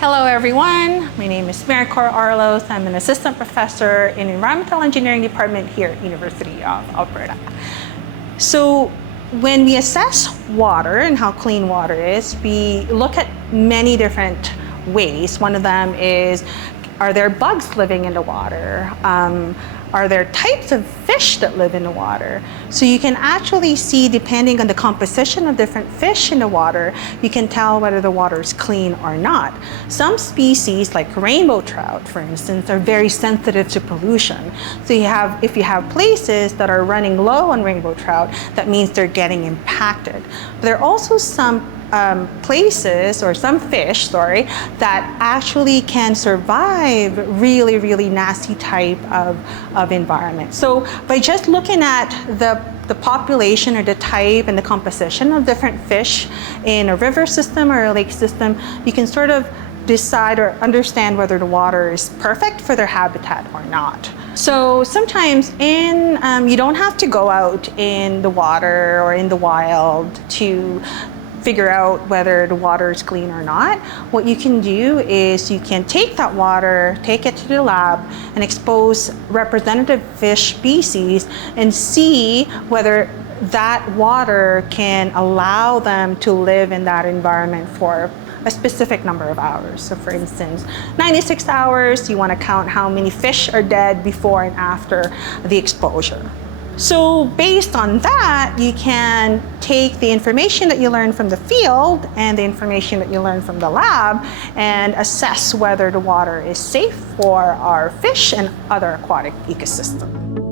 Hello everyone, my name is Maricor Arlos. I'm an assistant professor in environmental engineering department here at University of Alberta. So when we assess water and how clean water is, we look at many different ways. One of them is, are there bugs living in the water? Are there types of fish that live in the water? So you can actually see, depending on the composition of different fish in the water, you can tell whether the water is clean or not. Some species, like rainbow trout, for instance, are very sensitive to pollution. So if you have places that are running low on rainbow trout, that means they're getting impacted. But there are also some places, or some fish, that actually can survive really, really nasty type of environment. So by just looking at the population or the type and the composition of different fish in a river system or a lake system, you can sort of decide or understand whether the water is perfect for their habitat or not. So sometimes you don't have to go out in the water or in the wild to figure out whether the water is clean or not. What you can do is you can take that water, take it to the lab, and expose representative fish species and see whether that water can allow them to live in that environment for a specific number of hours. So for instance, 96 hours, you want to count how many fish are dead before and after the exposure. So based on that, you can take the information that you learn from the field and the information that you learn from the lab and assess whether the water is safe for our fish and other aquatic ecosystems.